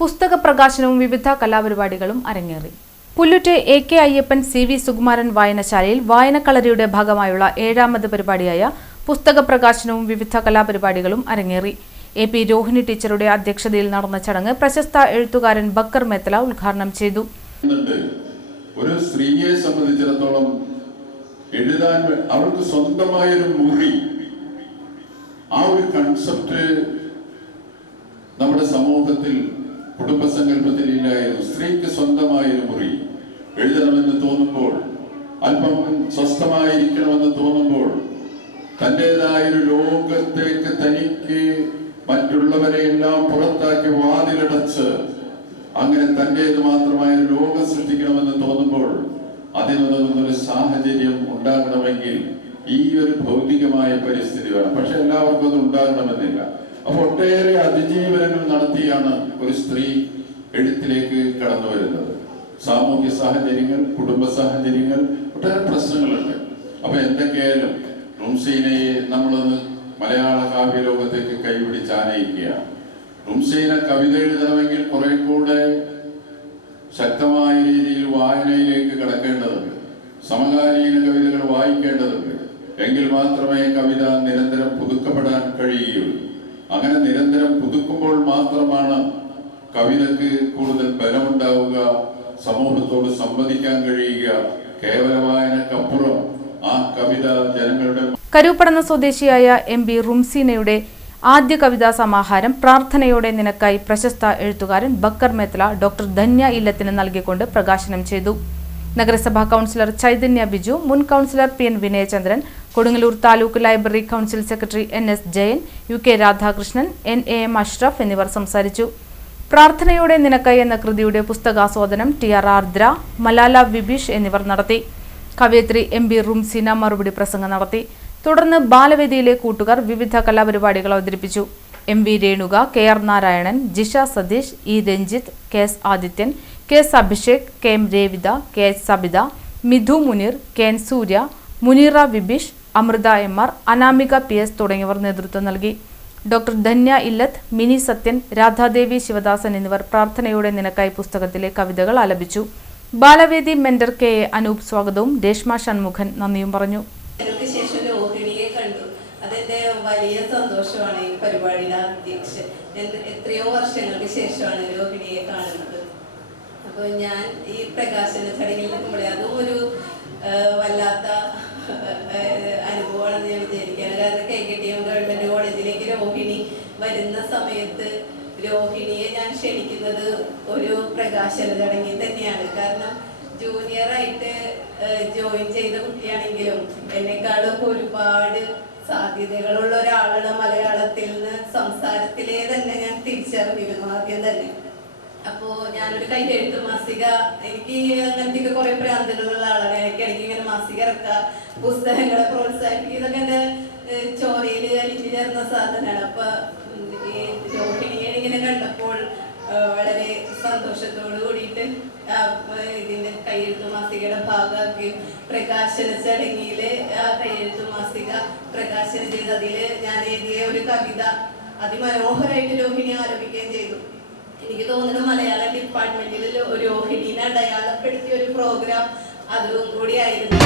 പുസ്തക പ്രകാശനവും വിവിധ കലാപരിപാടികളും അരങ്ങേറി. പുല്ലുറ്റ് AK അയ്യപ്പൻ CV സുകുമാരൻ വായനശാലയിൽ വായനക്കളരിയുടെ ഭാഗമായുള്ള 7ാമത് പരിപാടിയായ പുസ്തക പ്രകാശനവും വിവിധ കലാപരിപാടികളും അരങ്ങേറി. AP രോഹിണി ടീച്ചറുടെ അധ്യക്ഷതയിൽ നടന്ന ചടങ്ങ് പ്രശസ്ത എഴുത്തുകാരൻ ബക്കർ മേത്തല ഉദ്ഘാടനം ചെയ്തു. ഒരു സ്ത്രീയെ സംബന്ധിച്ചിടത്തോളം എഴുതാൻ അവൾക്ക് സ്വന്തമായൊരു മുറി, ആ ഒരു കൺസെപ്റ്റ് നമ്മുടെ സമൂഹത്തിൽ കുടുംബസങ്കല്പത്തിൽ ഇല്ലായിരുന്നു. സ്ത്രീക്ക് സ്വന്തമായൊരു മുറി എഴുതണമെന്ന് തോന്നുമ്പോൾ, അല്പം സ്വസ്ഥമായിരിക്കണമെന്ന് തോന്നുമ്പോൾ, തൻ്റെതായൊരു ലോകത്തേക്ക് തനിക്ക് മറ്റുള്ളവരെ എല്ലാം പുറത്താക്കി വാതിലടച്ച് അങ്ങനെ തൻ്റേത് മാത്രമായ ഒരു ലോകം സൃഷ്ടിക്കണമെന്ന് തോന്നുമ്പോൾ അതിനുതകുന്നൊരു സാഹചര്യം ഉണ്ടാകണമെങ്കിൽ ഈ ഒരു ഭൗതികമായ പരിസ്ഥിതി വേണം. പക്ഷെ എല്ലാവർക്കും അത് ഉണ്ടാകണമെന്നില്ല. അപ്പൊ ഒട്ടേറെ അതിജീവനങ്ങൾ നടത്തിയാണ് ഒരു സ്ത്രീ എഴുത്തിലേക്ക് കടന്നു വരുന്നത്. സാമൂഹ്യ സാഹചര്യങ്ങൾ, കുടുംബ സാഹചര്യങ്ങൾ, ഒട്ടേറെ പ്രശ്നങ്ങളുണ്ട്. അപ്പൊ എന്തൊക്കെയായാലും റുംസീനയെ നമ്മളൊന്ന് മലയാള കാവ്യ ലോകത്തേക്ക് കൈപിടിച്ച് ആനയിക്കുക. റുംസീന കവിത എഴുതണമെങ്കിൽ കുറെ കൂടെ ശക്തമായ രീതിയിൽ വായനയിലേക്ക് കടക്കേണ്ടതുണ്ട്. സമകാലീന കവിതകൾ വായിക്കേണ്ടതുണ്ട്. എങ്കിൽ മാത്രമേ കവിത നിരന്തരം പുതുക്കപ്പെടാൻ കഴിയുകയുള്ളൂ. അങ്ങനെ നിരന്തരം പുതുക്കുമ്പോൾ മാത്രമാണ് കവിതയ്ക്ക് കൂടുതൽ ബലമുണ്ടാവുക, സമൂഹത്തോട് സംവദിക്കാൻ കഴിയുക. കേവല വായനക്കപ്പുറം ആ കവിത ജനങ്ങളുടെ. കരൂപ്പടന്ന സ്വദേശിയായ MP റുംസീനയുടെ ആദ്യ കവിതാ സമാഹാരം പ്രാർത്ഥനയോടെ നിനക്കായി പ്രശസ്ത എഴുത്തുകാരൻ ബക്കർ മേത്തല ഡോക്ടർ ധന്യ ഇല്ലത്തിന് നൽകിക്കൊണ്ട് പ്രകാശനം ചെയ്തു. നഗരസഭാ കൗൺസിലർ ചൈതന്യ ബിജു, മുൻ councillor PN Vinayachandran, Kodungallur taluk library council secretary NS Jayan, UK Radhakrishnan, NAM Ashraf എന്നിവർ സംസാരിച്ചു. പ്രാർത്ഥനയോടെ നിനക്കായി എന്ന കൃതിയുടെ പുസ്തകാസ്വാദനം TR ആർദ്ര, മലാല വിബീഷ് എന്നിവർ നടത്തി. കവയിത്രി MP റുംസീന മറുപടി പ്രസംഗം നടത്തി. തുടർന്ന് ബാലവേദിയിലെ കൂട്ടുകാർ വിവിധ കലാപരിപാടികൾ അവതരിപ്പിച്ചു. MV Renuka, KR Narayanan, Jisha Satheesh, E Ranjith, KS Adithyan, KS Abhishek, KM രേവിത, KS Sabitha, Mithu Muneer, KN സൂര്യ, മുനീറ വിബീഷ്, അമൃത MR, അനാമിക PS തുടങ്ങിയവർ നേതൃത്വം നൽകി. ഡോക്ടർ ധന്യ ഇല്ലത്ത്, മിനി സത്യൻ, രാധാദേവി ശിവദാസൻ എന്നിവർ പ്രാർത്ഥനയോടെ നിനക്കായി പുസ്തകത്തിലെ കവിതകൾ ആലപിച്ചു. ബാലവേദി മെന്റർ KA അനൂപ് സ്വാഗതവും രേഷ്മ ഷൺമുഖൻ നന്ദിയും പറഞ്ഞു. അതെന്റെ വലിയ സന്തോഷമാണ്. ഈ പരിപാടിയുടെ അധ്യക്ഷ എത്രയോ വർഷങ്ങൾക്ക് ശേഷമാണ് രോഹിണിയെ കാണുന്നത്. അപ്പോൾ ഞാൻ ഈ പ്രകാശന ചടങ്ങിൽ നിൽക്കുമ്പോഴേ അതും ഒരു വല്ലാത്ത അനുഭവമാണെന്ന് ഞാൻ വിചാരിക്കുകയാണ്. കാരണം KKTM ഗവൺമെന്റ് കോളേജിലേക്ക് രോഹിണി വരുന്ന സമയത്ത് രോഹിണിയെ ഞാൻ ക്ഷണിക്കുന്നത് ഒരു പ്രകാശന ചടങ്ങിൽ തന്നെയാണ്. കാരണം ജൂനിയറായിട്ട് ജോയിൻ ചെയ്ത കുട്ടിയാണെങ്കിലും എന്നെക്കാളും ഒരുപാട് സാധ്യതകളുള്ള ഒരാളാണ്. മലയാളത്തിൽ നിന്ന് സംസാരത്തിലെ തന്നെ ഞാൻ തിരിച്ചറിഞ്ഞിരുന്നു ആദ്യം തന്നെ. അപ്പോൾ ഞാനൊരു കൈയെഴുത്ത് മാസിക, എനിക്ക് അങ്ങനത്തെ കുറെ പ്രാന്തുകളുള്ള ആളാണ്. ഇടയ്ക്കിടയ്ക്ക് ഇങ്ങനെ മാസിക ഇറക്കുക, പുസ്തകങ്ങളെ പ്രോത്സാഹിപ്പിക്കുക, ഇതൊക്കെ എൻ്റെ ചോരയിൽ അലിഞ്ഞു ചേർന്ന സാധനമാണ്. അപ്പൊ ഈ രോഹിണിയെ ഇങ്ങനെ കണ്ടപ്പോൾ വളരെ സന്തോഷത്തോട് കൂടിയിട്ട് ഇതിന്റെ കൈയെഴുത്ത് മാസികയുടെ ഭാഗമാക്കി പ്രകാശന ചടങ്ങില് ആ കൈയെഴുത്ത് മാസിക പ്രകാശനം ചെയ്ത് അതിൽ ഞാൻ എഴുതിയ ഒരു കവിത അതിമനോഹരമായിട്ട് രോഹിണി ആലപിക്കുകയും ചെയ്തു. എനിക്ക് തോന്നുന്നു മലയാളം ഡിപ്പാർട്ട്മെന്റിൽ രോഹിണിനെ അടയാളപ്പെടുത്തിയ ഒരു പ്രോഗ്രാം അതും കൂടി ആയിരുന്നു.